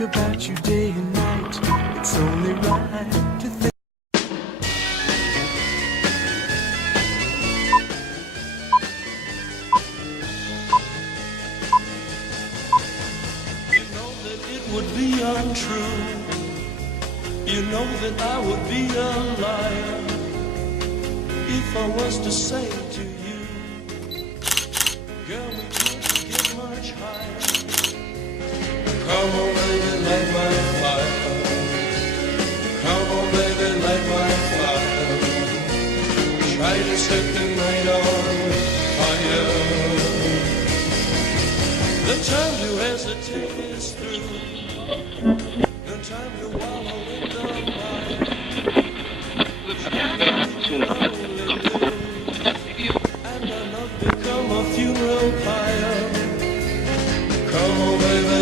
think about you day and night. It's only right to think. You know that it would be untrue. You know that I would be a liar if I was to say to you, girl, we couldn't get much higher. Come on, baby, light my fire. Come on, baby, light my fire. Try to set the night on fire. The time to hesitate is through. No time to wallow in the mire. And our love become a funeral pyre. Come on, baby.